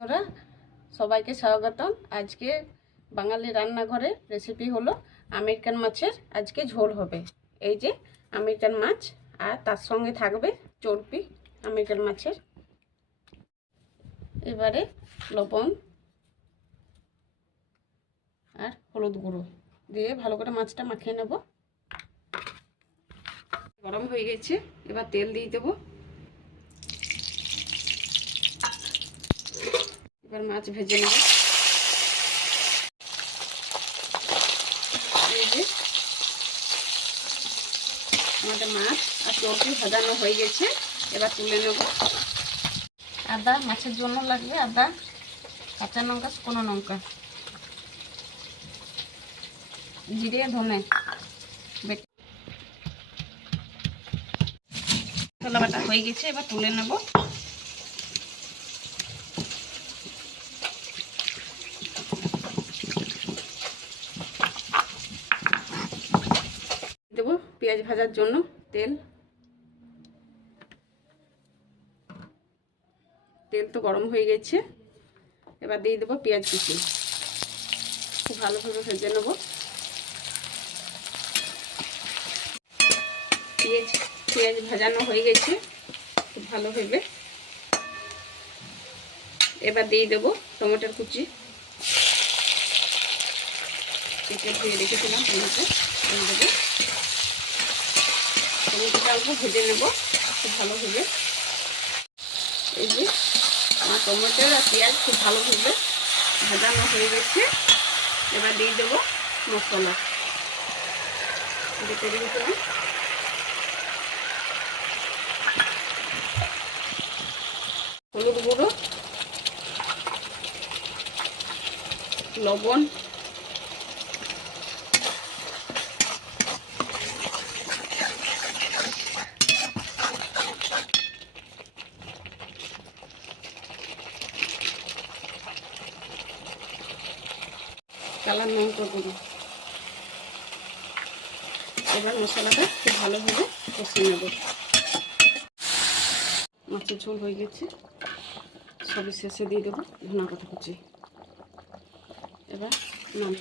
ওরা সবাইকে স্বাগতম। আজকে বাঙালি রান্নাঘরে রেসিপি হলো আমেরিকান মাছের আজকে ঝোল হবে। এই যে আমেরিকান মাছ আর তার সঙ্গে থাকবে চর্বি আমেরিকান মাছের। এবারে লবণ আর হলুদ গুঁড়ো দিয়ে ভালো করে মাছটা মাখিয়ে নেব। গরম হয়ে গেছে, এবার তেল দিয়ে দেবো। এবার মাছ ভেজে নেব। এই যে আমাদের মাছ আর চর্বি ভাজানো হয়ে গেছে, এবার তুলে নেব। আদা মাছের জন্য লাগবে, আদা, কাঁচা লঙ্কা, শুকনো লঙ্কা, জিরে, ধনে মশলা বাটা হয়ে গেছে, এবার তুলে নেব। দেবো পেঁয়াজ ভাজার জন্য তেল। তেল তো গরম হয়ে গেছে, এবার দিয়ে দেবো পেঁয়াজ কুচি। খুব ভালোভাবে ভেজে নেব। পেঁয়াজ ভাজানো হয়ে গেছে খুব ভালোভাবে। এবার দিয়ে দেবো টমেটোর কুচি, কেটে ধুয়ে রেখেছিলাম টমেটো দিয়ে দেবো। টমেটোটা অল্প ভেজে নেব খুব ভালোভাবে। এই যে আমার টমেটো আর পেঁয়াজ খুব ভালোভাবে ভাজানো হয়ে গেছে, এবার দিয়ে দেবো মশলা। বেটে রেখেছিলাম হলুদ গুঁড়ো, লবণ, কালার লঙ্কা গুঁড়ো। এবার মশলাটা খুব ভালোভাবে কষিয়ে নেব। মাছের ঝোল হয়ে গেছে, সবই শেষে দিয়ে দেবো ধনা পাতা কুচি। এবার নাম